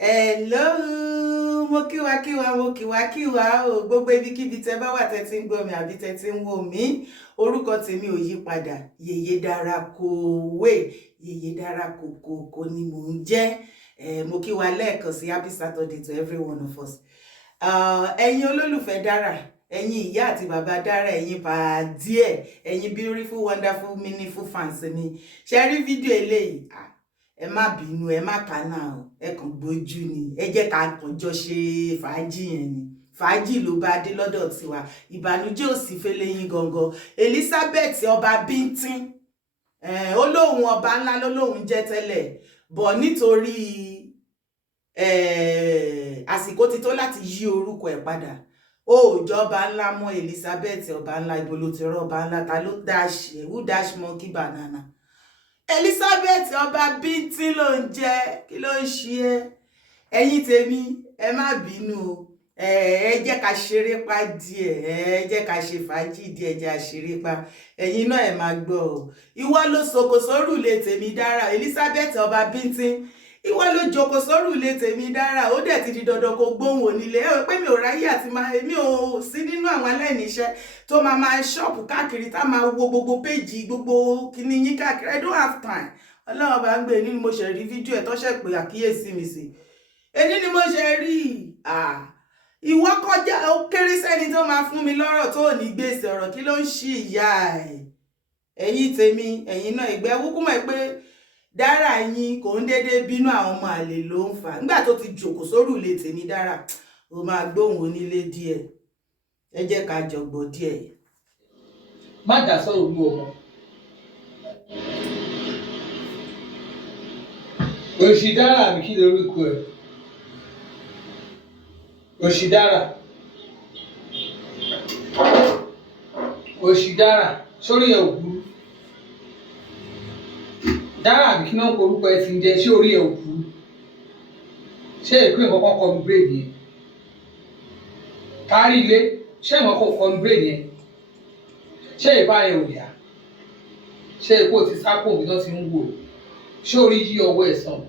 Hello, mo kíwá o gbogbo ibikíbi tẹ́ bá wà tẹ́ tí ń gbọ́ mi àbí tẹ́ tí ń wò mí. Orúkọ tèmi ò yí padà. Yèyé dára kòwé, Yèyé dára kòkòkò ni mò ń jẹ́. Mo kí wa lẹ́ẹ̀kan sí happy Saturday to every one of us. Ẹ̀yin olólùfẹ́ Dára, ẹ̀yin ìyá àti bàbá Dára, ẹ̀yin pàdí ẹ̀yin beautiful, wonderful, meaningful fans mi. Ṣé rí fídíò eléyìí? Ẹ má bínú, ẹ má kánà o, ẹ kàn gbójú ni, ẹ jẹ́ ká kànjọ ṣe fàájì yẹn ni. Fàájì ló bá dé lọ́dọ̀ tiwa, ìbànújẹ́ ò sí fẹ́lẹ́yìn gangan. Elizabeth Obabintin, ó lóun ọba ńlá ló lóun jẹ́ tẹ́lẹ̀, bọ̀ nítorí àsìkò ti tó láti yí orúkọ ẹ̀ padà. Ó jọba ńlá mọ́ Elizabeth ọba ńlá, ibo ló ti rọ́ ọba ńlá, ta ló dash ẹ̀, who dash monkey banana? Elizabeth Obabintin ló ń jẹ́, kí ló ń ṣe ẹ́? Ẹ̀yin tèmi, ẹ má bínú o. Ẹ jẹ́ ká ṣeré pa díẹ̀, ẹ jẹ́ ká ṣe fàájì díẹ̀, jẹ́ ká ṣeré pa. Ẹ̀yin náà ẹ máa gbọ́ o. Ìwọ ló soko sórùlé tèmi Dára, Elizabeth Obabintin. Ìwọ ló jókòó sórùlé tèmi Dára, ó dẹ̀ ti di dandan kó gbóhùn onílé. Ẹ pé mi ò ráyè àti èmi ò sí nínú àwọn aláìníṣẹ́ tó máa ṣọ́ọ̀pù káàkiri tá máa wo gbogbo péjì gbogbo kíní yín káàkiri. I don't have time. Ọlọ́run bá ń gbé ní mo ṣe rí fídíò ẹ̀ tó ṣẹ̀ pé àkíyèsí mi sí. Èyí ni mo ṣe rí. Ìwọ kọjá ó kéré sẹ́ni tó máa fún mi lọ́rọ̀ tó ní gbèsè ọ̀rọ̀, kí ló ń ṣí ìyá ẹ̀? Ẹ̀yin tèmi, ẹ̀yin náà ìgbẹ́ wúkú mọ̀ pé Dára yín kò ń dédé bínú àwọn ọmọ àlè ló ń fà. Nígbà tó ti jókòó sórùlé tèmi Dára, ó máa gbóhùn onílé díẹ̀. Ẹ jẹ́ ká jọgbọ́ díẹ̀. Má dá sọ̀rọ̀ olú ọmọ. Òṣìdára àbí kí lorúkọ ẹ̀? Òṣìdára. Òṣìdára sórí ẹ̀ òkú. Dára àbí kí náà orúkọ ẹ ti ń jẹ, ṣé orí ẹ̀ òkú? Ṣé ìpín ìkọ̀kọ̀ kọlu bírèdì yẹn? Kárí ilé, ṣé ìkọ̀kọ̀ kọlu bírèdì yẹn? Ṣé ìbá ẹ ò yá? Ṣé ipò ti sápò bí wọ́n ti ń wò? Ṣé orí yí ọwọ́ ẹ̀ sàn?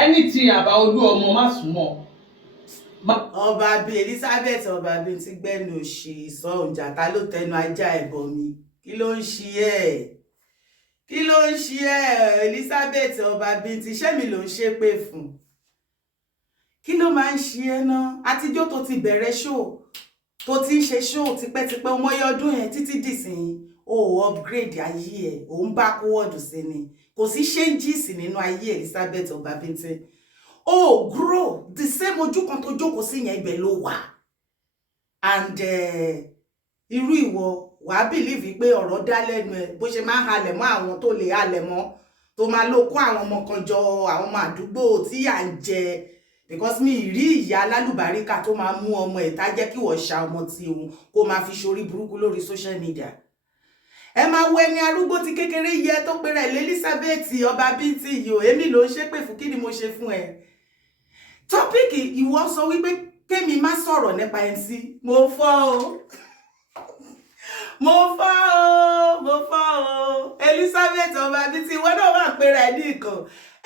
Anything àbá olú ọmọ má súnmọ́. Ọba bíi Elizabeth Obabintin gbẹ́nu òṣì sọ òǹjàta ló tẹnu ajá ẹ̀bọ mi. Kí ló ń ṣe ẹ́? Kí ló ń ṣe ẹ́ Elizabeth Obabintin? Ṣé mi ló ń ṣépè fún? Kí ló máa ń ṣe ẹ́ náà? Àtijọ́ tó ti bẹ̀rẹ̀ show, tó ti ń ṣe show tipẹ́tipẹ́ ọmọye ọdún yẹn títí dìsìn, ó upgrade ayé ẹ̀, ó ń bá kówọ́dù sí ni. Kò sí changes nínú ayé Elizabeth Obabintin. Ó grow the same ojú kan tó jókòó sí yẹn ibẹ̀ ló wà. And irú ìwọ wàá believe pé ọ̀rọ̀ dá lẹ́nu ẹ̀ bó ṣe máa halẹ̀ mọ́ àwọn tó lè halẹ̀ mọ́, tó máa ló kó àwọn ọmọ kan jọ, àwọn ọmọ àdúgbò tí à ń jẹ. Because mi rí ìyá alálùbáríkà tó máa mú ọmọ ẹ̀ tá jẹ́ kí wọ́n ṣa ọmọ tí òun kó máa fi ṣorí burúkú lórí social media. Ẹ máa wo ẹni arúgbó ti kékeré yẹ tó pé rẹ̀ Elizabeth Obabintin yìí o, èmi ló ń ṣépè fún, kí ni mo ṣe fún ẹ? Tọ́pìkì ìwọ sọ wípé kémi má sọ̀rọ̀ nípa MC. Mo fọ́ o. Mo fọ́ o. Elizabeth Obabintin wọ́n náà wà pé rẹ̀ ní nǹkan.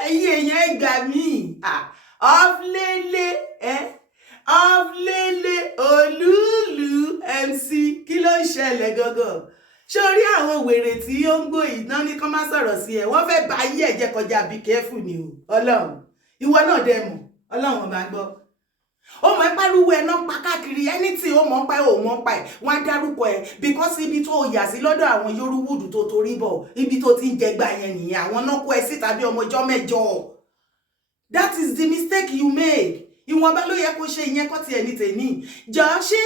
Ẹ̀yin èèyàn ẹgbà mí. Ọ̀flélé olúùlú MC, kí ló ń ṣẹlẹ̀ gangan? Ṣé orí àwọn wèrè tí ó ń gbò yìí náà ní kán má sọ̀rọ̀ sí ẹ? Wọ́n fẹ́ bá ayé ẹ̀ jẹ́ kọjá bí careful ni o. Ọlọ́run, ìwọ náà dẹ̀ mọ̀. Ọlọ́run máa gbọ́. Ó mọ̀ ẹ́ pariwo ẹ̀ náà pa káàkiri anything ó mọ̀ pa ẹ̀ ò mọ̀ pa ẹ̀ wọ́n á dárúkọ ẹ̀ because ibi tó yà sí lọ́dọ̀ àwọn Yorùbá tó torí bọ̀ ibi tó ti ń jẹgbà yẹn nìyẹn, àwọn náà kó ẹ sí tàbí ọmọjọ́ mẹ́jọ. That is the mistake you make. Ìwọ̀nba ló yẹ kó ṣe ìyẹn kọ́ tiẹ̀ ní tèmi. Jọ ṣé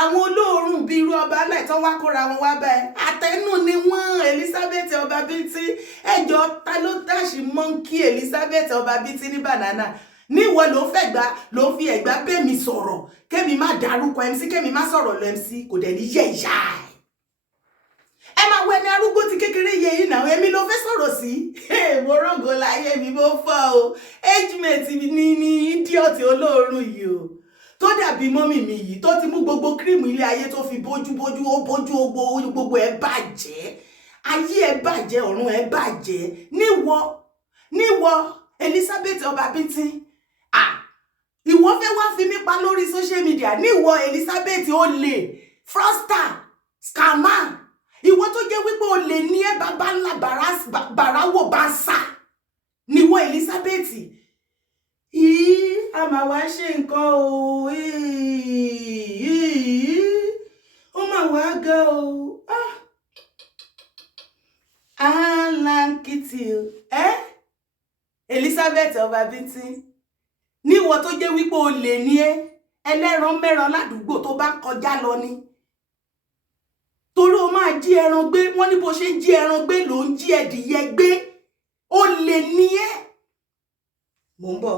àwọn olóòórùn bíi irú ọba aláìtọ́ wá kóra wọn wá bá ẹ? Àtẹnu ni wọ́n Elizabeth Obabintin. Ẹjọ́ ta ló dáṣì monkey Elizabeth Obabintin ní banana? Níwọ ló fẹ́ gbà ló fi ẹ̀gbá bẹ́ mi sọ̀rọ̀, kémi má dárúkọ MC, kémi má sọ̀rọ̀ lọ MC, kò dẹ̀ ní yẹ ìyá ẹ̀. Ẹ máa wo ẹni arúgbó ti kékeré yẹ yìí náà, èmi ló fẹ́ sọ̀rọ̀ sí. Mo rògo láyé mi, mo fọ́ o. Age mate ni idiot olóòórùn yìí o. Tó dàbí mọ́mì mi yìí tó ti mú gbogbo cream ilé ayé tó fi bójú ó bójú gbogbo ẹ̀ bàjẹ́. Ayé ẹ̀ bàjẹ́, ọ̀run ẹ̀ bàjẹ́. Níwọ Elizabeth Obabintin ìwọ fẹ́ wá fi mí pa lórí social media ní ìwọ Elizabeth olè fraudster scammer ìwọ tó jẹ́ wípé olè ní ẹ bàbá ńlá bàráwò bá sá níwọ Elizabeth a máa wá ṣe nǹkan o ó máa wá ga o alankiti Elizabeth Obabintin níwọ tó jẹ́ wípé olè ní ẹ ẹlẹ́ran mẹ́ran ládùúgbò tó bá kọjá lọ ni torí o máa jí ẹran gbé wọ́n ní bó ṣe ń jí ẹran gbé ló ń jí ẹdìyẹ gbé olè ní ẹ mò ń bọ̀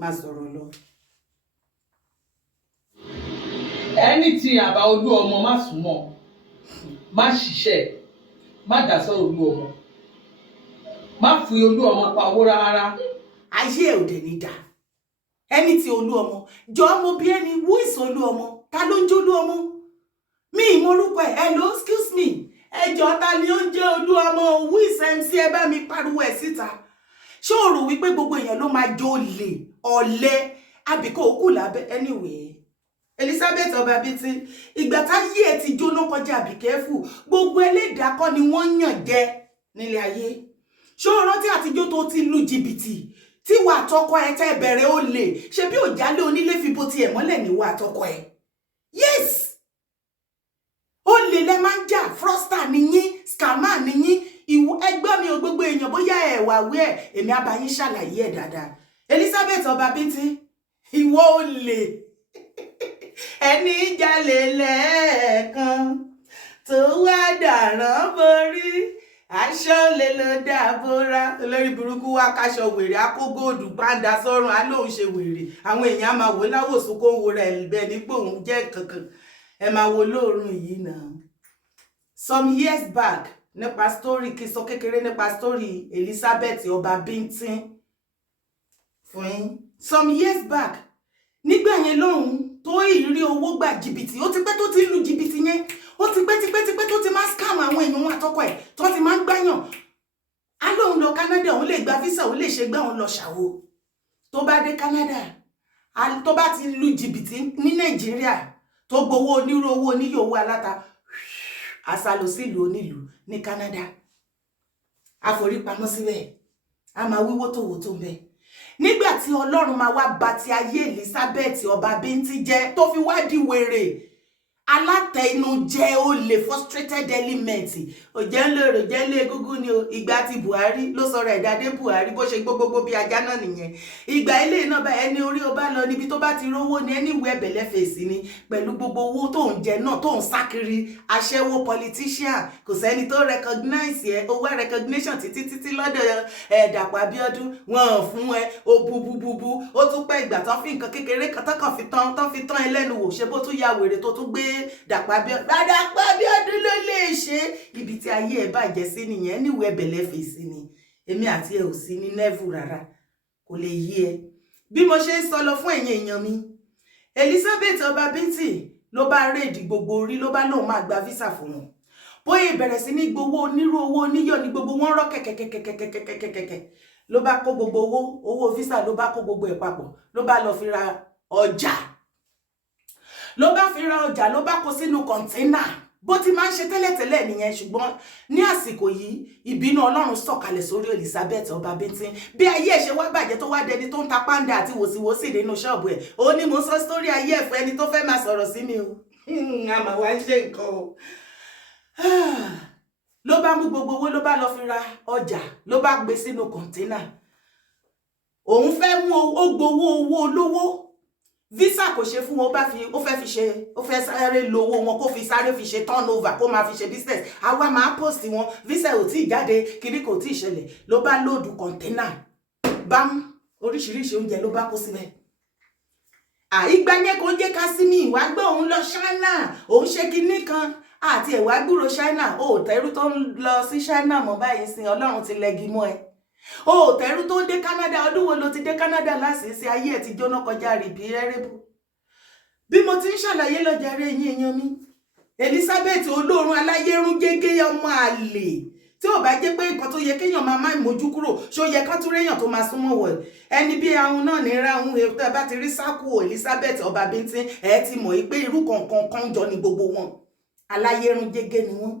máa sọ̀rọ̀ lọ. ẹni tí àbá olú ọmọ má súnmọ́ má ṣiṣẹ́ má dá sọ̀rọ̀ olú ọmọ má fi olú ọmọ pawó rárá. ayé ẹ̀ ò dẹ̀ ní dá ẹni tí olú ọmọ jọ ọmọ bí ẹni wú ìsọ olú ọmọ ta ló ń jẹ́ olú ọmọ mi ìmọ̀rúkọ ẹ̀ hello excuse me ẹjọ́ ta ni ó ń jẹ́ olú ọmọ wú ìsẹ̀mísí ẹ bá mi pariwo ẹ̀ síta ṣé o rò wípé gbogbo èèyàn ló máa jó lè ọ̀lẹ àbíkó òkú lábẹ́ anyway Elizabeth Obabintin ìgbà táyé ẹ ti jóná kọjá àbíkẹ́fù gbogbo ẹlẹ́dàá kọ́ ni wọ́n yàn jẹ nílé ayé ṣé o rántí àtijọ́ tó ti lu jìbìtì tí wà tọkọ ẹ tẹ́ bẹ̀rẹ̀ ó lè ṣe bí òjálé onílé fi bó tiẹ̀ mọ́lẹ̀ ní wà tọkọ ẹ yes ó lè lẹ máa ń jà fraudster nìyí scammer nìyí ìwọ ẹgbẹ́ mi ò gbogbo èèyàn bóyá ẹ wà wí ẹ èmi á bá yín ṣàlàyé ẹ dáadáa Elizabeth Obabintin ìwọ ó lè ẹni jalè lẹ́ẹ̀kan tó wá dàrán borí aṣọ lè lọ dàbora olórí burúkú wá káṣọ wèrè akógóòdù pàǹdà sọ́run á lóun ṣe wèrè àwọn èèyàn máa wò láwòsàn kó wo rẹ̀ bẹ́ẹ̀ ní pé òun jẹ́ kankan ẹ máa wo lóòrùn yìí náà. Some years back nípa story kí sọ kékeré nípa story Elizabeth Obabintin fún yín some years back nígbà yẹn lóhun tó ìrírí owó gbà jìbìtì ó ti pẹ́ tó ti lu jìbìtì yẹn ó ti pẹ́ tó ti máa scam àwọn èèyàn wọn àtọkọ ẹ̀ tó ti máa ń gbáyàn á lóun lọ Canada òun lè gba visa òun lè ṣe gbá òun lọ ṣàwo tó bá dé Canada tó bá ti lu jìbìtì ní Nàìjíríà tó gbowó onírú owó oníyò owó aláta àsálò sílùú onílùú ní Canada àforípamọ́ síbẹ̀ a máa wíwó tó wò tó ń bẹ nígbà tí Ọlọ́run máa wá bà ti ayé Elizabeth Obabintin jẹ́ tó fi wá di wèrè alátẹnujẹ olè frustrated element òjẹ́ ń lèrò jẹ́ lé egúngún ni o ìgbà tí Buhari ló sọ̀rọ̀ ẹ̀dádé Buhari bó ṣe gbogbogbò bí ajá náà nìyẹn ìgbà ilé náà bá ẹni orí o bá lọ níbi tó bá ti rówó ni ẹni ìwé ẹ̀bẹ̀lẹ̀ fèsì ni pẹ̀lú gbogbo owó tó ń jẹ náà tó ń sákiri aṣẹ́wó politician kò sẹ́ni tó recognize ẹ owó recognition títí lọ́dọ̀ Dàpọ̀ Abíọ́dún wọn ò fún ẹ o bubububu ó tún pẹ́ ìgbà tán fi nǹkan kékeré kan tán fi tán ẹlẹ́nu wò ṣe bó tún ya wèrè tó tún gbé Dàpọ̀ Abíọ́dún ló lè ṣe ibi tí ayé ẹ bàjẹ́ sí nìyẹn níwèé ẹ̀bẹ̀lẹ̀ fèsì ni èmi àti ẹ ò sí ní level rárá kò lè yí ẹ bí mo ṣe ń sọ lọ fún ẹ̀yin èèyàn mi Elizabeth Obabintin ló bá rédì gbogbo orí ló bá lóun máa gba visa fún wọn bóyá ìbẹ̀rẹ̀ sí ní gbowó onírú owó oníyọ̀ ní gbogbo wọn rọ́ kẹ̀kẹ̀kẹ̀kẹ̀kẹ̀kẹ̀kẹ̀ ló bá kó gbogbo owó visa ló bá kó gbogbo ẹ̀ papọ̀ ló bá lọ fi ra ọjà ló bá fi ra ọjà ló bá kó sínú kọ̀ńténà bó ti máa ń ṣe tẹ́lẹ̀tẹ́lẹ̀ nìyẹn ṣùgbọ́n ní àsìkò yìí ìbínú Ọlọ́run sọ̀kalẹ̀ sórí Elizabeth Obabintin bí ayé ẹ̀ ṣe wá bàjẹ́ tó wá dẹni tó ń ta páńdà àti wòsíwòsí nínú ṣọ́ọ̀bù ẹ̀ ó ní mo sọ sítórí ayé ẹ̀ fún ẹni tó fẹ́ máa sọ̀rọ̀ sí mi o àmọ́ wá ṣe nǹkan o ló bá mú gbogbo owó ló bá lọ fi ra ọjà ló bá gbé sínú kọ̀ńténà òun fẹ́ mú ó gbowó owó olówó visa kò ṣe fún wọn ó fẹ́ sáré lo owó wọn kó fi sáré fi ṣe turnover kó máa fi ṣe business àwa máa post wọn visa ò tí ì jáde kiri kò tí ì ṣẹlẹ̀ ló bá lóòdù kọ̀ńténà bám oríṣiríṣi oúnjẹ ló bá kó síbẹ̀ ìgbà yẹn kò jẹ́ ká sí mi ìwà gbọ́ òun lọ China òun ṣe kinní kan àti ẹ̀wà gbúrò China ó tẹ́rú tó ń lọ sí China mọ́ báyìí sin Ọlọ́run ti lẹ́gi mọ́ ẹ ó tẹ́rú tó dé Canada ọdún wo ló ti dé Canada lásìsí ayé ẹ̀ ti jóná kọjá rìbí rẹ́rẹ́bù bí mo ti ń ṣàlàyé lọ́jà rẹ̀ yín èèyàn mi Elizabeth olóorun aláyérún gégé ọmọ àlè tí ò bá jẹ́ pé nǹkan tó yẹ kéèyàn máa mójú kúrò ṣó yẹ kán tún réèyàn tó máa súnmọ́ wọ̀ ẹni bí ahun náà ní ráhùn tẹ́ bá ti rí sákù Elizabeth Obabintin ẹ ti mọ̀ pé irú kankan jọ ni gbogbo wọn aláyérún jẹ́gẹ́ ni wọ́n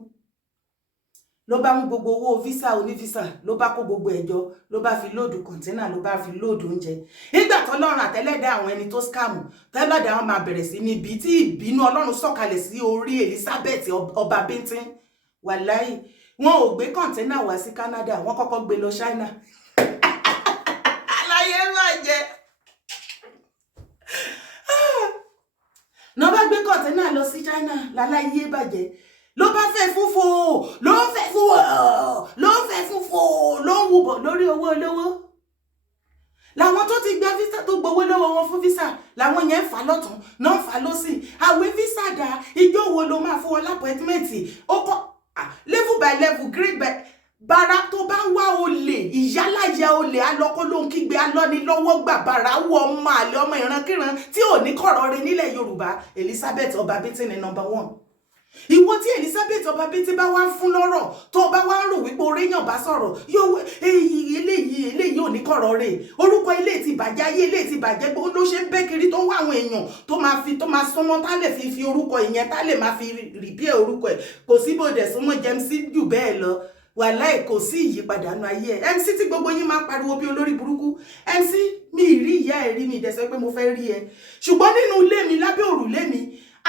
ló bá mú gbogbo owó visa onífísà ló bá kó gbogbo ẹjọ́ ló bá fi lóòdù kọ̀ńténà ló bá fi lóòdù oúnjẹ nígbà tọ́lọ́run àtẹlẹ́dà àwọn ẹni tó scam tẹ́lẹ̀dà wọn máa bẹ̀rẹ̀ sí níbi tí ìbínú Ọlọ́run sọ̀kalẹ̀ sí orí Elizabeth Obabintin wàláì wọn ò gbé kọ̀ńténà wá sí Canada wọn kọ́kọ́ gbé lọ China aláyé máa jẹ náà bá gbé kọ̀ńténà lọ sí China láláyé bàjẹ́ ló bá fẹ́ fúnfò ló fẹ́ fúnfò ló ń wúbọ̀ lórí owó olówó làwọn tó ti gba visa tó gbowó lọ́wọ́ wọn fún visa làwọn yẹn fà lọ́tún náà fà lọ́sì àwẹ̀ visa dà ìjọ wo ló máa fún wọn lápọ̀ẹ́tímẹ́ǹtì ó kọ́ level by level grade by bàrà tó bá ń wá olè ìyálàyà olè alọ́kọ́ ló ń kígbe alọ́ni lọ́wọ́ gbà bàrà wọ ọmọ àlè ọmọ ìrankíran tí ò ní kọ̀rọ̀ rẹ̀ nílẹ̀ Yorùbá Elizabeth Obabintin ni number 1. Ìwọ tí Elizabeth Obabintin bá wá fún lọ́rọ̀ tó bá wá rò wípé oréyàn bá sọ̀rọ̀ yóò eléyìí ò ní kọ̀rọ̀ rẹ̀ orúkọ ilé ti bàjẹ́ ayé ilé ti bàjẹ́ bó ló ṣe ń bẹ́ kiri tó wá àwọn èèyàn tó máa súnmọ́ tá lè fi orúkọ ìyẹn tá lè máa fi rìpíẹ̀ orúkọ ẹ̀ kò sí bòdè súnmọ́ James jù bẹ́ẹ̀ lọ wàláì kò sí ìyípadà nù ayé ẹ̀ MC tí gbogbo yín máa pariwo bí olórí burúkú MC mi rí ìyá ẹ̀ rí mi ìdẹ̀sẹ̀ pé mo fẹ́ rí ẹ ṣùgbọ́n nínú ilé mi lábẹ́ òrùlé mi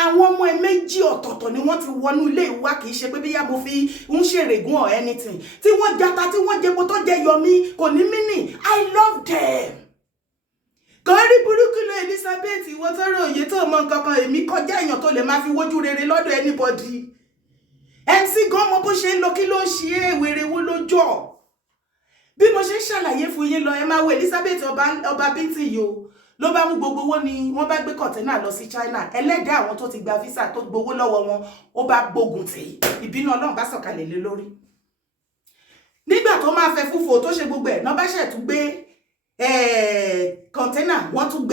àwọn ọmọ ẹ méjì ọ̀tọ̀ọ̀tọ̀ ni wọ́n ti wọnú ilé ìwá kìí ṣe pé bíyá mo fi ń ṣèrègùn or anything tí wọ́n jata tí wọ́n jẹpo tó jẹ yọmí kò ní mínì I love them. kọ́rí burúkú lọ Elizabeth ìwọ tọrọ òye tó mọ nǹkan kan èmi kọjá èèyàn tó lè máa fi wojú rere lọ́dọ̀ anybody. MC gan mọ bó ṣe ń lọ kí ló ń ṣe wèrè wo lójọ́ bí mo ṣe ń ṣàlàyé fún yín lọ ẹ máa wo Elizabeth Obabintin yìí o ló bá mú gbogbo owó ni wọ́n bá gbé kọ̀ńténà lọ sí China ẹlẹ́dàá àwọn tó ti gba visa tó gbowó lọ́wọ́ wọn ó bá gbógun tì ìbínú Ọlọ́run bá sọ̀kalẹ̀ lé lórí nígbà tó máa fẹ́ fúfo tó ṣe gbogbo ẹ̀ náà bá ṣẹ̀ tún gbé kọ̀ńténà wọ́n tún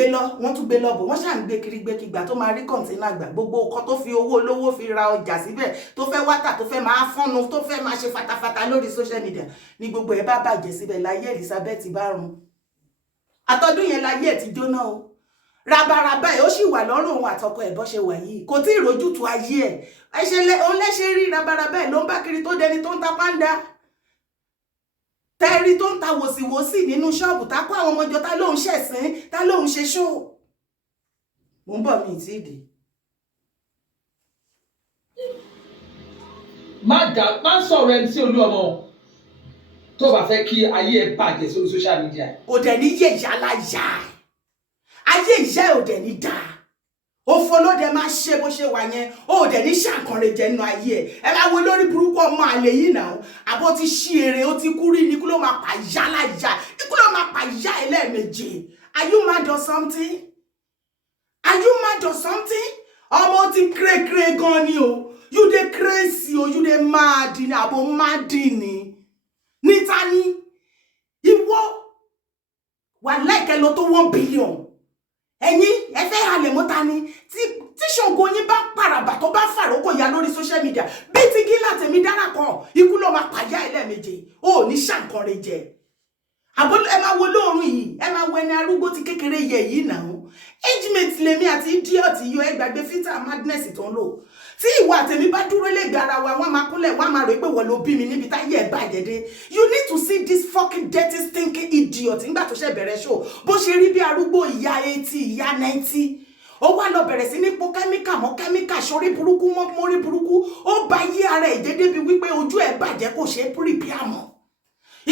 gbé lọ bò wọ́n ṣà ń gbé kiri gbé kígbà tó máa rí kọ̀ńténà gbà gbogbo ọkọ tó fi owó olówó fi ra ọjà síbẹ̀ tó fẹ́ wátà tó fẹ́ máa fọ́nu tó fẹ́ máa ṣe fatafata lórí social media ní gbogbo ẹ̀ bá bàjẹ́ síbẹ̀ láyé Elizabeth bá run àtọdún yẹn láyé ẹ̀ ti jóná o rabaraba ẹ̀ ó sì wà lọ́rùn òun àtọkọ ẹ̀ bọ́ ṣe wà yìí kò tí ì rójútu ayé ẹ̀ òun lẹ́ṣẹ̀ rí rabaraba ẹ̀ ló ń bá kiri tó dẹni tó ń ta pàǹdà tẹ́rí tó ń ta wòsíwòsí nínú ṣọ́ọ̀bù tá kó àwọn ọmọjọ tá lóun ṣẹ̀sìn tá lóun ṣe ṣó mo ń bọ̀ mí tí ì dé. má sọ̀rọ̀ MC Olúọmọ tó bá fẹ́ kí ayé ẹ bàjẹ́ sórí social media. Kò dẹ̀ ní yé ìyá láyà ayé ìyá ò dẹ̀ ní dáa òfò ló dẹ̀ máa ṣe bó ṣe wà yẹn ó dẹ̀ ní ṣàkànrè jẹ́ nínú ayé ẹ máa wo lórí burúkú ọmọ àlè yìí náà àbó ti ṣí èrè ó ti kú rí ní kí ló máa pa ìyá láyà kí ló máa pa ìyá ẹ lẹ́ẹ̀mejì are you mad or something ọmọ ti kéré gan ni o you dey crazy o you dey mad ni àbò mad ni níta ni ìwọ wà láìkẹ́ lọ tó 1 billion ẹ̀yin ẹ fẹ́ halẹ̀ mọ́ta ni tí ṣògo yín bá paraba tó bá fàrókò ya lórí social media bí ti gílà tèmi dára kan ikú ló máa pàyà ẹlẹ́ẹ̀méje ó ní ṣàǹkanre jẹ àbọ̀ ẹ máa wo lóòrùn yìí ẹ máa wo ẹni arúgbó ti kékeré yẹ yìí náà age mate lèmi àti idiot yọ ẹ gbàgbé filter madness tó ń lò tí ìwà tèmi bá dúró lè gara wa wọ́n máa kúnlẹ̀ wọ́n máa rò pé wọ́n ló bí mi níbi táyé ẹ̀ bàjẹ́ dé you need to see this fucking dirty stinking idiot nígbà tó ṣe bẹ̀rẹ̀ show bó ṣe rí bí arúgbó ìyá 80 ìyá 90 ó wá lọ bẹ̀rẹ̀ sí ní po kẹ́míkà mọ́ kẹ́míkà sórí burúkú mọ́ mórí burúkú ó bá yí ara ẹ̀ dédé bí wípé ojú ẹ̀ bàjẹ́ kò ṣe é pírípíà mọ́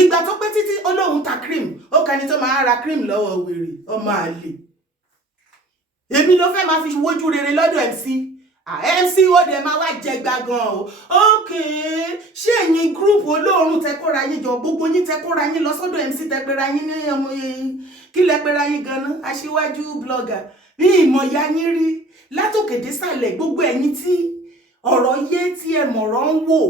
ìgbà tó pé títí olóhun ta cream ó kẹni tó máa ra cream lọ́wọ́ wèrè ọmọ àlè èmi ló fẹ́ máa fi wojú rere lọ́dọ̀ MC ó dẹ̀ máa wá jẹ gbàgàn o okay ṣé ẹ̀yin group olóòrùn tẹ kóra yín jọ gbogbo yín tẹ kóra yín lọ sọ́dọ̀ MC tẹ pera yín ní ọmọ kí lẹ pera yín ganan aṣíwájú blogger bí ìmọ̀ ya yín rí látòkè désàlẹ̀ gbogbo ẹ̀yin tí ọ̀rọ̀ yé tí ẹ mọ̀rọ̀ ń wò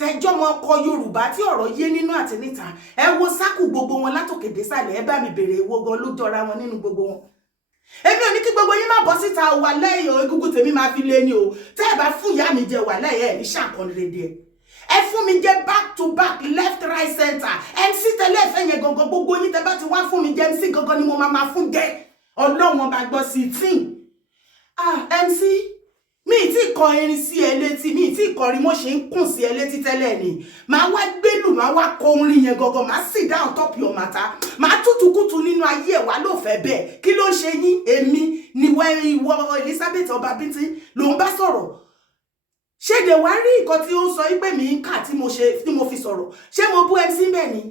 tẹjọ́ mọ́ ọkọ Yorùbá tí ọ̀rọ̀ yé nínú àti níta ẹ wo sákù gbogbo wọn látòkè désàlẹ̀ ẹ bá mi bèrè èwo gan ló jọra wọn nínú gbogbo wọn èmi ò ní kí gbogbo yín má bọ́ síta wà lẹ́yìn o egungun tèmi máa fi lé ní o tẹ́ ẹ bá fún ìyá mi jẹ wà lẹ́yìn ẹ̀ ní ṣàkànrèdè ẹ fún mi jẹ back to back left right center MC tẹ́lẹ̀ fẹ́ yẹn gangan gbogbo yín tẹ́ bá ti wá fún mi jẹ MC gangan ni mo máa fún jẹ ọlọ́wọ́n bá gbọ́ sí tí MC mi ti kọ irin sí ẹ létí mi ti kọrin mo ṣe ń kùn sí ẹ létí tẹ́lẹ̀ ni máa wá gbélù máa wá kọ orin yẹn gangan máa sit down top your matter máa tútùkùtù nínú ayé ẹ̀ wá ló fẹ́ bẹ́ẹ̀ kí ló ń ṣe yín èmi ni ìwọ Elizabeth Obabintin ló ń bá sọ̀rọ̀ ṣé de wá rí nǹkan tí ó ń sọ pé mi ń kà tí mo fi sọ̀rọ̀ ṣé mo bú MC bẹ́ẹ̀ ni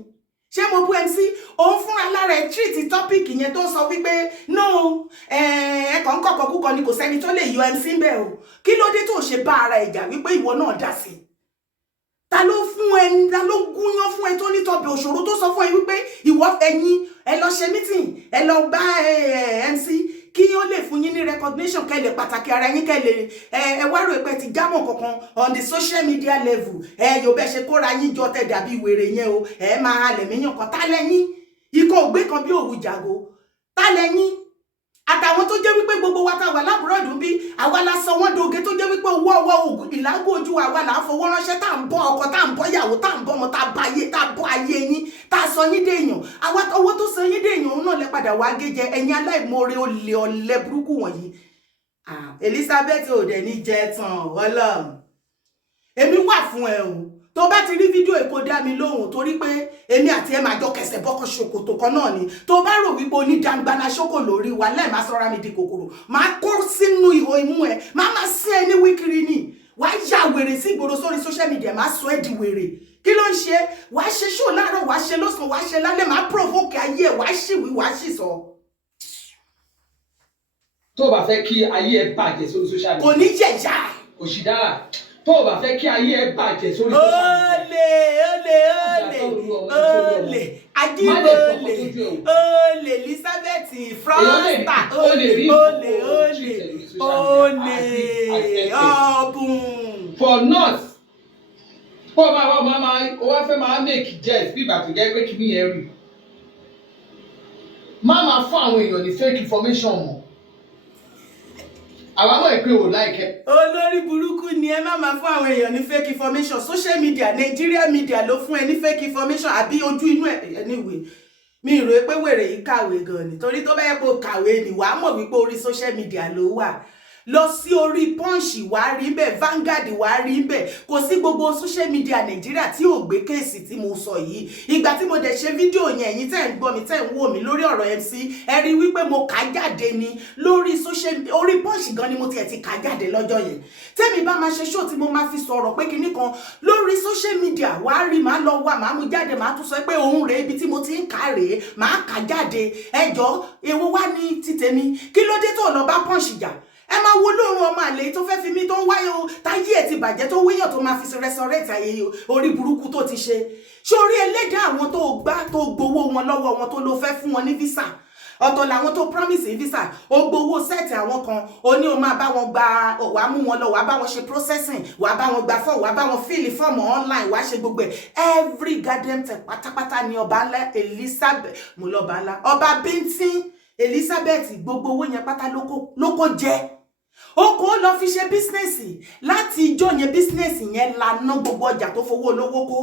ṣé mo bú MC òun fúnra lára ẹ̀ treat topic yẹn tó sọ wípé no ẹ̀kọ́ ń kọ̀kọ́ kúkọ ni kò sẹ́ni tó lè yọ MC bẹ́ẹ̀ o kí ló dé tó ṣe bá ara ìjà wípé ìwọ náà dá sí ta ló fún ẹ ta ló gúnyán fún ẹ tó ní tọbẹ̀ òṣòro tó sọ fún ẹ wípé ìwọ ẹ̀yin ẹ lọ ṣe meeting ẹ lọ bá MC kí ó lè fún yín ní recognition kẹ́ lè pàtàkì ara yín kẹ́ lè ẹ wá rò pé ti jámọ́ kankan on the social media level yóò bẹ́ ṣe kóra yín jọ tẹ́ dàbí wèrè yẹn o máa halẹ̀ míyàn kan tá lẹ́yìn ikọ̀ ògbé kan bí òwú jàgo tá lẹ́yìn àtàwọn tó jẹ́ wípé gbogbo wa tá wà lábúrọ̀dù bí àwa la sọ wọ́n doge tó jẹ́ wípé owó ọwọ́ ògùn ìlágò ojú àwa là ń fowó ránṣẹ́ tá ń bọ́ ọkọ tá ń bọ́ ìyàwó tá ń bọ́ ọmọ tá bọ́ ayé yín tá sọ yín déèyàn àwa owó tó sọ yín déèyàn òun náà lẹ padà wá gẹ́jẹ ẹ̀yin aláìmoore olè ọ̀lẹ burúkú wọ̀nyí Elizabeth ò dẹ̀ ní jẹ tán Ọlọ́run èmi wà fún ẹ o tó bá ti rí fídíò èkó dá mi lóhùn torí pé èmi àti ẹ máa jọ kẹsẹ̀ bọ́kọ̀ ṣòkòtò kan náà ni tó bá rò wípé onídàngbana ṣókò lórí wa láì máa sọra mi di kòkòrò máa kó sínú ihò imú ẹ máa sí ẹ ní wíkiri ni wàá ya wèrè sí ìgboro sórí social media máa sọ ẹ di wèrè kí ló ń ṣe wàá ṣe ṣó láàárọ̀ wàá ṣe lọ́sàn wàá ṣe lálẹ́ máa provoke ayé ẹ wàá ṣìwí wàá ṣì sọ. tó bá fẹ́ kí ayé ẹ bàjẹ́ sórí social media kò ní yẹ̀yà òṣìdára tó bá fẹ́ kí ayé ẹ bàjẹ́ sórí social media olè ajínigbé Elizabeth frosta olè ọ̀bùn for not kó o wá fẹ́ máa make jest bí ìgbà tó jẹ́ pé kí ni yẹn rí máa fún àwọn èèyàn ní fake information mọ́ àwọn ọmọ ìpè ò láìkẹ́. olórí burúkú ni ẹ má máa fún àwọn èèyàn ní fake information social media Nigeria media ló fún ẹ ní fake information àbí ojú inú ẹ anyway mi rò pé wèrè yìí kàwé gan ni torí tó bá yẹ kó kàwé ni wàá mọ̀ wípé orí social media ló wà lọ sí orí Punch wàá rí bẹ́ẹ̀ Vanguard wàá rí bẹ́ẹ̀ kò sí gbogbo social media Nàìjíríà tí ò gbé kéèsì tí mo sọ yìí ìgbà tí mo dẹ̀ ṣe fídíò yẹn ẹ̀yin tẹ́ ń gbọ́ mi tẹ́ ń wò mí lórí ọ̀rọ̀ MC ẹ rí wípé mo kà jáde ni lórí orí Punch gan ni mo tiẹ̀ ti kà jáde lọ́jọ́ yẹn tẹ́mi bá máa ṣe ṣó tí mo máa fi sọ̀rọ̀ pé kinní kan lórí social media wàá rí màá lọ wà màá mú jáde màá tún sọ pé òun rèé ibi tí mo ti ń kà rèé màá kà jáde ẹjọ́ èwo wá ní títẹ̀mí kí ló dé tó lọ bá Punch jà ẹ máa wo lóorun ọmọ àlè tó fẹ́ fi mí tó ń wáyé o táyé ẹ̀ ti bàjẹ́ tó wéyàn tó máa fi resurrect ayé orí burúkú tó ti ṣe sórí ẹlẹ́dàá àwọn tó gbá tó gbowó wọn lọ́wọ́ wọn tó ló fẹ́ fún wọn ní visa ọ̀tọ̀ làwọn tó promise visa ó gbowó sẹ́ẹ̀tì àwọn kan ó ní o máa bá wọn gba wàá mú wọn lọ wàá bá wọn ṣe processing wàá bá wọn gba fọ́ọ̀ wàá bá wọn fill fọ́ọ̀mù online wàá ṣe gbogbo ẹ̀ every goddamn thing pátápátá ni ọba ńlá Elizabeth mo lọ́ba ńlá Obabintin Elizabeth gbogbo owó yẹn pátá ló kó jẹ ó kó lọ fi ṣe bísínẹ́sì láti ìjọ yẹn bísínẹ́sì yẹn lànà gbogbo ọjà tó fowó olówó kó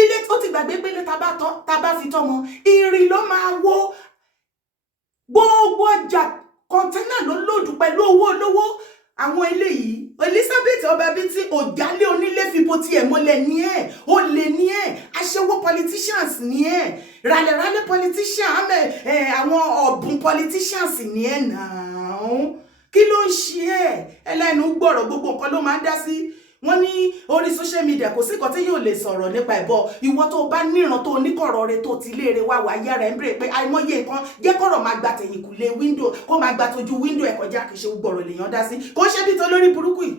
ilé ó ti gbàgbé pé ilé tá bá fi tọ́mọ ìrìn ló máa wó gbogbo ọjà kọ̀ńténà ló lòdù pẹ̀lú owó olówó àwọn eléyìí Elizabeth Obabintin òjálé onílé fipò tiẹ̀ mọ́lẹ̀ ní ẹ̀ olè ní ẹ̀ aṣẹ́wó politicians ní ẹ̀ ràlẹ̀ràlẹ̀ politicians àwọn ọ̀bùn politicians ní ẹ̀ náà kí ló ń ṣe ẹ ẹlẹ́nu gbọ́rọ̀ gbogbo nǹkan ló máa ń dá sí wọ́n ní orí social media kò sí nǹkan tí yóò lè sọ̀rọ̀ nípa ẹ̀bọ ìwọ tó bá níran tó oníkọ̀rọ̀ rẹ tó ti léèrè wá wá yára ẹ̀ ń bèrè pé àìmọye nǹkan jẹ́ kọ̀rọ̀ máa gba tẹ̀yìnkùlé wíńdò kó máa gba tójú wíńdò ẹ̀ kọjá kì í ṣe gbọ́rọ̀ lèèyàn dá sí kó ṣe bí tó lórí burúkú yìí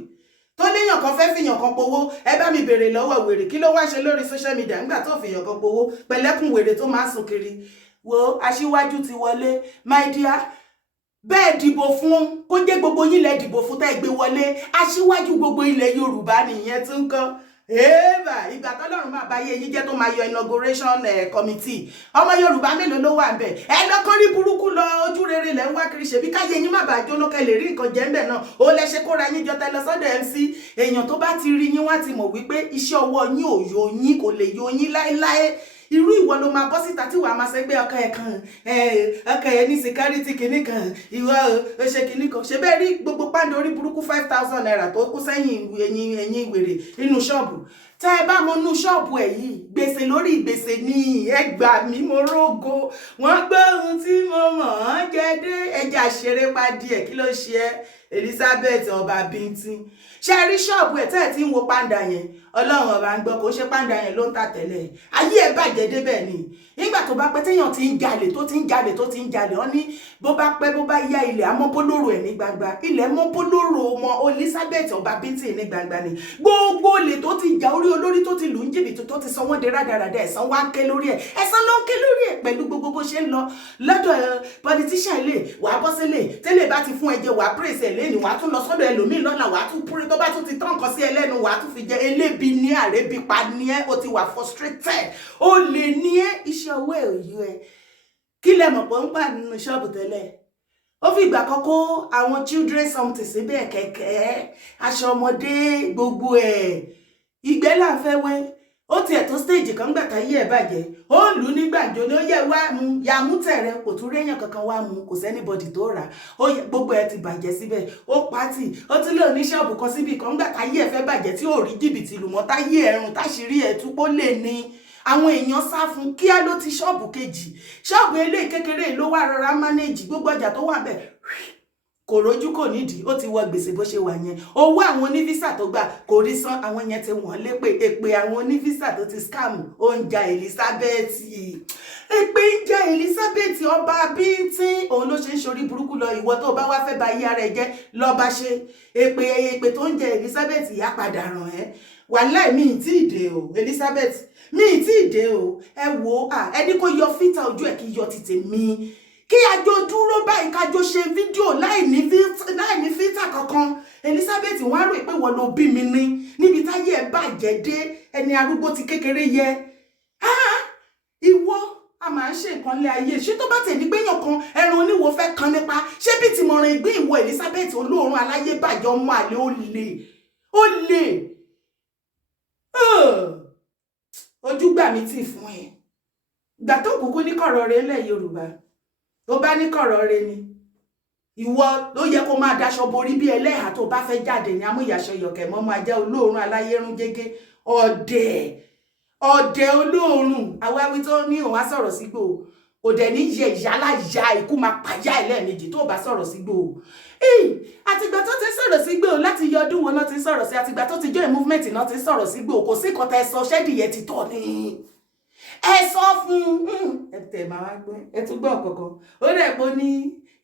tó léèyàn kan fẹ́ fìyàn kan powó ẹ bá mi bèrè lọ́wọ́ wèrè kí ló wá ṣe lórí social media nígbà tó fìyàn kan powó pẹ̀lẹ́kùn wèrè tó máa ń sùn kiri wo aṣíwájú ti wọlé my dear bẹ́ẹ̀ dìbò fún kó jẹ́ gbogbo yín lẹ dìbò fún tẹ́ gbé wọlé aṣíwájú gbogbo ilẹ̀ Yorùbá nìyẹn tún kọ́ Eba ìgbà tọ́lọ́run máa bá yé yín jẹ́ tó máa yọ inauguration committee ọmọ Yorùbá mélòó ló wà ńbẹ̀ ẹ lọ́kàn rí burúkú lọ ojú rere lẹ́ ń wá kiri ṣebí káyé yín má bàa jóná kẹ́ lè rí nǹkan jẹ ńbẹ̀ náà ó lẹ ṣe kóra yín jọ tẹ lọ sọ́dọ̀ MC èèyàn tó bá ti rí yín wá ti mọ̀ wípé iṣẹ́ ọwọ́ yín ò yọ yín kò lè yọ yín láéláé irú ìwọ ló máa bọ́ síta tí wàá máa ṣẹgbẹ́ ọkọ ẹ̀ kan ọkọ ẹ̀ ní security kìíní kan ìwọ ó ṣe kìíní kan ṣe bẹ́ẹ̀ rí gbogbo pàǹdé orí burúkú 5,000 naira tó kú sẹ́yìn ẹ̀yìn ìwèrè nínú ṣọ́ọ̀bù tẹ́ ẹ bá mọ inú ṣọ́ọ̀bù ẹ̀ yìí gbèsè lórí gbèsè ní ẹgbà mi mo rógo wọ́n gbé ohun tí mo mọ̀ ọ́n jẹ́ dé ẹja ṣeré pa díẹ̀ kí ló ṣe ẹ́ Elizabeth Obabintin ṣe rí ṣọ́ọ̀bù ẹ̀ tẹ́ ẹ̀ tí ń wo pàǹdà yẹn Ọlọ́run ọba ń gbọ́ kó ṣe pàǹdà yẹn ló ń tà tẹ́lẹ̀ ayé ẹ̀ bàjẹ́ débẹ̀ ni nígbà tó bá pẹ́ téèyàn ti ń jalè tó ti ń jalè ọ́ ní bó bá pẹ́ bó bá yá ilẹ̀ amọ́bólóró ẹ̀ ní gbangba ilẹ̀ mọ́bólóró ọmọ Elizabeth Obabintin ní gbangba ni gbogbo olè tó ti jà orí olórí tó ti lù ń jìbìtì tó ti sọ wọ́n de rádaràdà ẹ̀san wá ń ké lórí ẹ̀ ẹ̀san ló ń ké lórí ẹ̀ pẹ̀lú gbogbo bó ṣe ń lọ lọ́dọ̀ politician ilé wàá bọ́ sílé tẹ́lẹ̀ bá ti fún ẹjẹ wàá praise ẹ̀ lẹ́nu wàá tún lọ sọ́dọ̀ ẹlòmíì lọ́nà wàá tún púrí tó bá tún ti tán nǹkan sí ẹlẹ́nu wàá tún fi jẹ elébi ní àrébi pa ní ẹ́ o ti wà frustrated o lè ní ẹ́ iṣẹ́ owó ẹ̀ òyú ẹ̀ kí lẹ mọ̀ pé ń gbà nínú ṣọ́ọ̀bù tẹ́lẹ̀ ó fi ìgbà kan kó àwọn children something síbẹ̀ kẹ̀kẹ́ aṣọ ọmọdé gbogbo ẹ̀ ìgbẹ́ là ń fẹ́ wẹ́ ó tiẹ̀ tó stage kan gbàtà yí ẹ̀ bàjẹ́ ó lù ú ní gbàǹjo ni ó yẹ wá mu ya mú tẹ̀rẹ̀ kò tún réyàn kankan wá mu kò sẹ́nibọ̀dì tó rà ó yẹ gbogbo ẹ̀ ti bàjẹ́ síbẹ̀ ó pàtì ó tún lè ní ṣọ́ọ̀bù kan síbi kan gbàtà yí ẹ̀ fẹ́ bàjẹ́ tí ò rí jìbìtì lù mọ́ táyé ẹ̀rùn táṣìírí ẹ̀ túpó lè ní àwọn èèyàn sá fún kíá ló ti ṣọ́ọ̀bù kejì ṣọ́ọ̀bù eléyìí kékeré ló wá rọra manage gbogbo ọjà tó wà bẹ̀ kò rójú kò nídìí ó ti wọ gbèsè bó ṣe wà yẹn owó àwọn onífísà tó gbà kò rí san àwọn yẹn ti wọ́n lépè èpè àwọn onífísà tó ti scam oúnjẹ Elizabeth èpè ń jẹ Elizabeth Obabintin òun ló ṣe ń ṣorí burúkú lọ ìwọ tó bá wá fẹ́ ba iye ara ẹ jẹ́ lọ bá ṣe èpè tó ń jẹ Elizabeth ìyá padà ràn ẹ́ wàláì mi ì tí ì dé o Elizabeth mi ì tí ì dé o ẹ wò ẹni kó yọ fítà ojú ẹ kí yọ tètè mi kí àjọ dúró báyìí kájọ ṣe fídíò láì ní fítà kankan Elizabeth wọ́n á rò pé wọ́n ló bí mi ní níbi táyé ẹ̀ bàjẹ́ dé ẹni arúgbó ti kékeré yẹ ìwọ a máa ń ṣe nǹkan lé ayé ṣé tó bá tẹ̀ ní gbéyàn kan ẹran oníwo fẹ́ kan nípa ṣé bí ti mọ̀ràn ìgbé ìwọ Elizabeth olóòórùn aláyé bàjẹ́ ọmọ àlè ó lè ojú gbà mí tì fún ẹ gbà tó kúkú ní kọ̀rọ̀ rẹ̀ ńlẹ̀ Yorùbá tó bá ní kọ̀rọ̀ rẹ̀ ni ìwọ ló yẹ kó máa daṣọ borí bí ẹlẹ́hà tó bá fẹ́ jáde ní amúyàṣọ yọ̀kẹ̀ mọ́mọ́ ajá olóòórùn aláyérún gégé ọ̀dẹ̀ olóòórùn awáwí tó ní òun á sọ̀rọ̀ sígbò òdẹ̀ ní yẹ ìyálà ya ikú máa pàyà ẹlẹ́ẹ̀mejì tó bá sọ̀rọ̀ sígbò àtìgbà tó ti sọ̀rọ̀ sígbò láti yọ ọdún wọn náà ti sọ̀rọ̀ sí àtìgbà tó ti join movement náà ti sọ̀rọ̀ sígbò kò sí kọta ẹ sọ ṣẹ́dìyẹ ti tọ̀ ni ẹ sọ fún ẹ tẹ̀ máa wá gbọ́ ẹ tún gbọ́ ọ̀kọ̀ọ̀kan ó rẹ̀ pé ní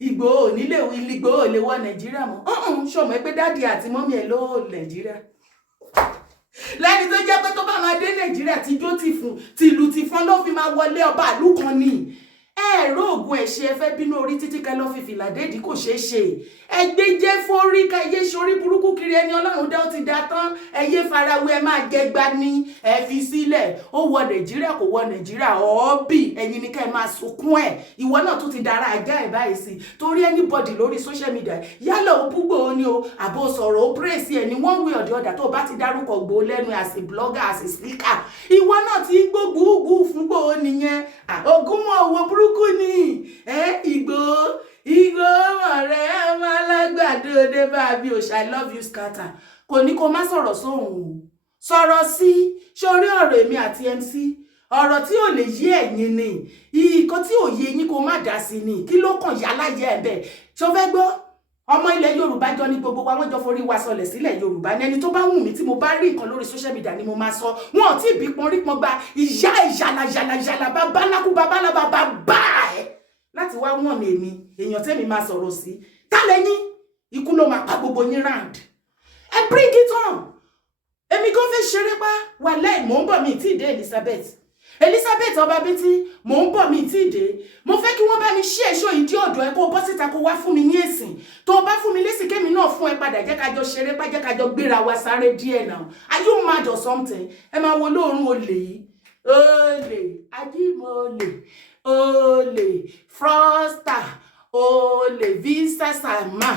Ìgbòho nílé Ìgbòho lè wọ Nàìjíríà mọ́ ṣọmọ ẹ pé dáàdi àti mọ́mí ẹ ló Nàìjíríà lẹ́ni tó jẹ́ pé tó bá máa dé Nàìjíríà tíjó tìlù tìfọ́n ló fi máa wọlé ọba àlú kan ni ẹ̀rọ ògùn ẹ̀ṣẹ̀ ẹ fẹ́ bínú orí títí ká lọ́ fi fìlà déèdì kò ṣeé ṣe ẹgbẹ́ jẹ́ forí ká ẹyẹ ṣorí burúkú kiri ẹni Ọlọ́run dá ó ti dá tán ẹyẹ farawé ẹ máa jẹ gbá ní ẹ fi sílẹ̀ ó wọ Nàìjíríà kò wọ Nàìjíríà ọ̀ọ́bì ẹ̀yin ni ká ẹ máa sunkún ẹ̀ ìwọ náà tún ti dára ajá ẹ̀ báyìí sí torí anybody lórí social media yálà ó búgbò ó ní o àbò sọ̀rọ̀ ó praise ẹ̀ ní one way or the other tó bá ti dárúkọ Ìgbòho lẹ́nu as a blogger as a speaker ìwọ náà ti gbógbó fún Ìgbòho nìyẹn ogúnmọ̀ owó burúkú ni Ìgbòho ọ̀rẹ́ ọmọ alágbàdo dé bá bí o I love you scatter kò ní kó má sọ̀rọ̀ sóhun sọ̀rọ̀ sí sórí ọ̀rọ̀ èmi àti MC ọ̀rọ̀ tí ò lè yé ẹ̀yin ni ìkan tí ò yé yín kó má dá sí ni kí ló kàn yá láyé ẹ̀ bẹ́ẹ̀ ṣó fẹ́ gbọ́ ọmọ ilẹ̀ Yorùbá jọ ní gbogbo wa wọ́n jọ forí wa sọlẹ̀ sílẹ̀ Yorùbá ní ẹni tó bá wù mí tí mo bá rí nǹkan lórí social media ni mo máa sọ wọn ò tí ì bí pọn rí pọn gba ìyá ìyàlà babaláku babalaba bá ẹ láti wá wọ̀n èmi èèyàn tẹ́mi máa sọ̀rọ̀ sí tálẹ́yìn ikú ló máa pa gbogbo yín round ẹ bring it on èmi kò fẹ́ ṣeré pa wà láì mò ń bọ̀ mí tí ì dé Elizabeth Elizabeth Obabintin mò ń bọ̀ mi tí dé mo fẹ́ kí wọ́n bá mi ṣí èso yìí dí ọ̀dọ̀ ẹ kó bọ́ síta kó wá fún mi ní èsìn tó bá fún mi lésì kémi náà fún ẹ padà jẹ́ ká jọ ṣeré pa jẹ́ ká jọ gbéra wa sáré díẹ̀ náà are you mad or something ẹ máa wo lóòrùn olè yìí olè ajímọ̀lè olè frosta olè visa sama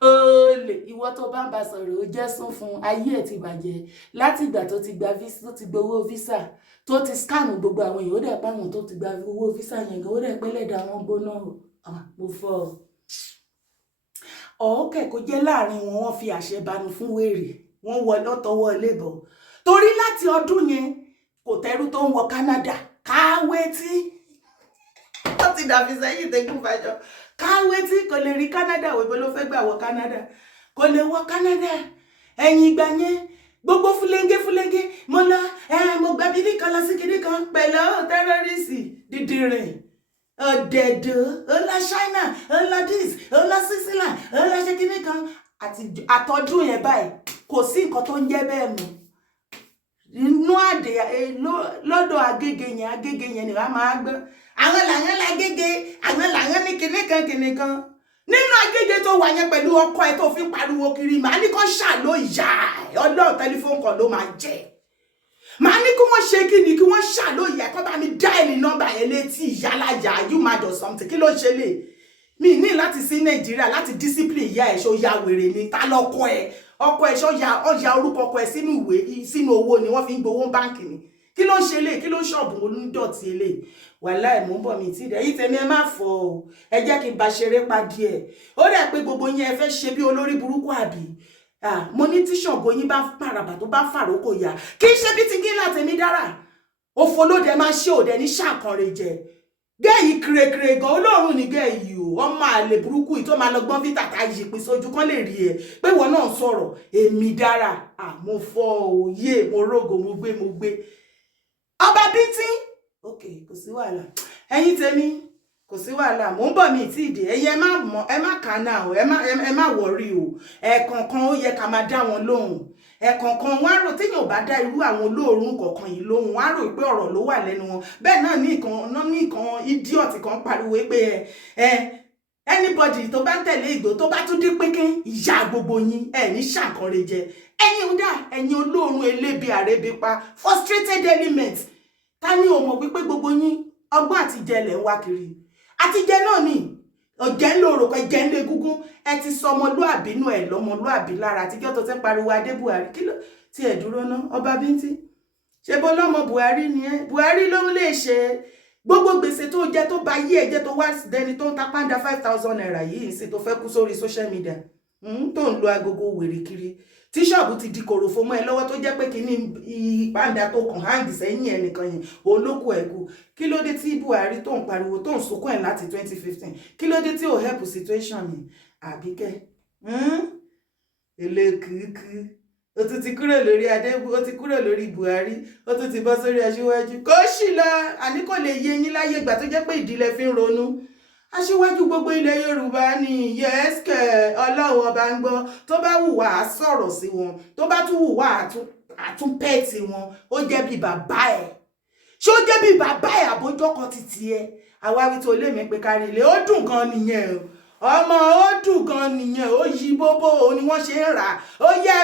olè ìwọ tó bá ń bá sọ̀rọ̀ ó jẹ́ sún fún ayé ẹ̀ ti bàjẹ́ láti ìgbà tó ti gba visa tó ti gbowó visa tó ti scam gbogbo àwọn èèyàn ó dẹ̀ pa àwọn tó ti gba owó visa yẹn gan ó dẹ̀ pẹ́lẹ̀ dá wọn gbóná mo fọ́ ọ̀ọ́kẹ́ kó jẹ́ láàrin wọn wọ́n fi àṣẹ banu fún wèrè wọ́n wọ lọ́tọwọ́ ilé bọ̀ torí láti ọdún yẹn kò tẹ́rú tó ń wọ Canada káwé tí ó ti dàbí sẹ́yìn tẹ́kùn fàjọ káwé tí kò lè rí Canada òyìnbó ló fẹ́ gbà wọ Canada kò lè wọ Canada ẹ̀yìn ìgbà yẹn gbogbo fúlẹ́ńgé mo lọ mo gba bíbí kan lọ sí kiri kan pẹ̀lú tẹ́rọ́rìsì dídìrín ọ̀dẹ̀dọ̀ ọlá China ọlá dis ọlá Switzerland ọlá ṣe kiri kan àtọ́dún yẹn báyìí kò sí nǹkan tó ń jẹ́ bẹ́ẹ̀ mọ́ inú àdè lọ́dọ̀ Agége yẹn ni wọ́n máa gbọ́ àwọn làwọn lágége àwọn làwọn ní kinní kan nínú Agége tó wà yẹn pẹ̀lú ọkọ ẹ tó fi ń pariwo kiri màá ní kó ṣàló ìyá ọlọ́ọ̀ tẹlifóònù kan ló máa jẹ màá ní kí wọ́n ṣe kí ni kí wọ́n ṣàló ìyá kó bá mi dáìlì nọ́mbà yẹn létí ìyálàyà you mad or something kí ló ṣe lè mi ní láti sí Nàìjíríà láti discipline ìyá ẹ̀ ṣó ya wèrè ni ta lọ́kọ ẹ̀ ọkọ ẹ̀ ṣó ya orúkọ ọkọ ẹ̀ sínú ìwé sínú owó ni wọ́n fi ń gbowó báǹkì ni kí ló ń ṣe lè kí ló ń ṣọ̀bùn onídọ̀tí ilé wàláì mò ń bọ̀ mi tí dẹ̀ yìí tẹ̀mí ẹ má fọ̀ ọ́ ẹ jẹ́ kí n bá ṣeré pa díẹ̀ ó dẹ̀ pé gbogbo yín ẹ fẹ́ ṣe bí olórí burúkú àbí mo ní tí Ṣàngó yín bá paraba tó bá fàrókò yá kì í ṣe bí ti gíńlá tèmi dára òfò ló dẹ̀ máa ṣe òdẹ ní ṣàkànrè jẹ gẹ́ẹ̀yì kèrèkèrè gan olóòrùn ní gẹ́ẹ̀yì o ọmọ àlè burúkú yìí tó máa lọ gbọ́n fítà tá yìí pín sójú kan lè rí ẹ pé wọn náà sọ̀rọ̀ èmi dára mo fọ́ òye mo rógo mo gbé Obabintin ok kò sí wàhálà ẹ̀yin tèmi kò sí wàhálà mò ń bọ̀ mi tí ìdè ẹ̀yin ẹ má kàánà o ẹ má wọ̀rí o ẹ̀ẹ̀kọ̀ọ̀kan ó yẹ ká máa dá wọn lóhùn ẹ̀ẹ̀kọ̀ọ̀kan wọn á rò téèyàn ò bá dá irú àwọn olóòórùn kọ̀ọ̀kan yìí lóhùn wọn á rò pé ọ̀rọ̀ ló wà lẹ́nu wọn bẹ́ẹ̀ náà ní ìkan idiot kan pariwo pé anybody tó bá tẹ̀lé Ìgbò tó bá tún dé pékén ìyá gbogbo yín ní ṣàkànrè jẹ ẹ̀yin ò dá ẹ̀yin olóòórùn elébi àrèbípa frustrated element ta ni o mọ̀ wípé gbogbo yín ọgbọ́n àtijẹ lẹ̀ ń wá kiri àtijẹ náà ni ọ̀jẹ̀ ń lo òròkọ ẹ̀jẹ̀ ń lé gúngún ẹ ti sọ ọmọlúàbí nù ẹ̀ lọ́mọlúàbí lára àtijọ́ tó tẹ́ pariwo adé Buhari kí ló ti ẹ̀ dúró ná Obabintin ṣe bó lọ́mọ Buhari ni ẹ́ Buhari ló lè ṣe gbogbo gbèsè tó jẹ tó bá yí ẹ̀jẹ̀ tó wá dẹni tó ń ta pàǹdà 5,000 naira yìí sí tó fẹ́ kú sórí social media tó ń lo agogo wèrè kiri tí ṣọ́ọ̀bù ti di kòròfo mọ́ ẹ lọ́wọ́ tó jẹ́ pé kíní ìpàǹdà tó kàn hang sẹ́yìn ẹnìkan yẹn olóko ẹ̀kú kí ló dé tí Buhari tó ń pariwo tó ń sunkún ẹ̀ láti 2015 kí ló dé tí ò help situation yìí Àbíkẹ́ elékìíkì ó tún ti kúrò lórí ó ti kúrò lórí Buhari ó tún ti bọ́ sórí Aṣíwájú kó sì lọ àní kò lè yé yín láyé ìgbà tó jẹ́ pé ìdílé fi ń ronú Aṣíwájú gbogbo ilẹ̀ Yorùbá ni yẹ́sìkẹ̀ Ọlọ́run ọba ń gbọ́ tó bá wùwà á sọ̀rọ̀ sí wọn tó bá tún wùwà àtúnpẹ́ẹ̀tì wọn ó jẹ́ bí bàbá ẹ̀ ṣé ó jẹ́ bí bàbá ẹ̀ àbójọ́kọ títí ẹ̀ àwáwí tó lè mí pé kárí ilé ó dùn gan nìyẹn ọmọ ó dùn gan nìyẹn ó yí bóbó ó ní wọ́n ṣe ń rà ó yẹ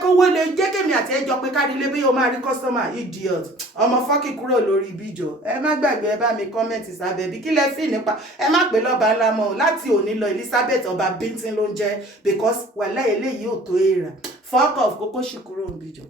kówó lè jẹ́ kémi àti ẹjọ́ pé kárí ilé bí o máa rí customer idiot ọmọ fọ́kì kúrò lórí ìbíjọ ẹ má gbàgbé ẹ bá mi kọ́mẹ́ǹtì sábẹ́ bí kí lẹ fi nípa ẹ má pè lọ́ba ńlá mọ́ láti òní lọ Elizabeth Obabintin ló ń jẹ́ because wàhálà eléyìí ò tó èèrà fuck off kókó ṣì kúrò ìbíjọ.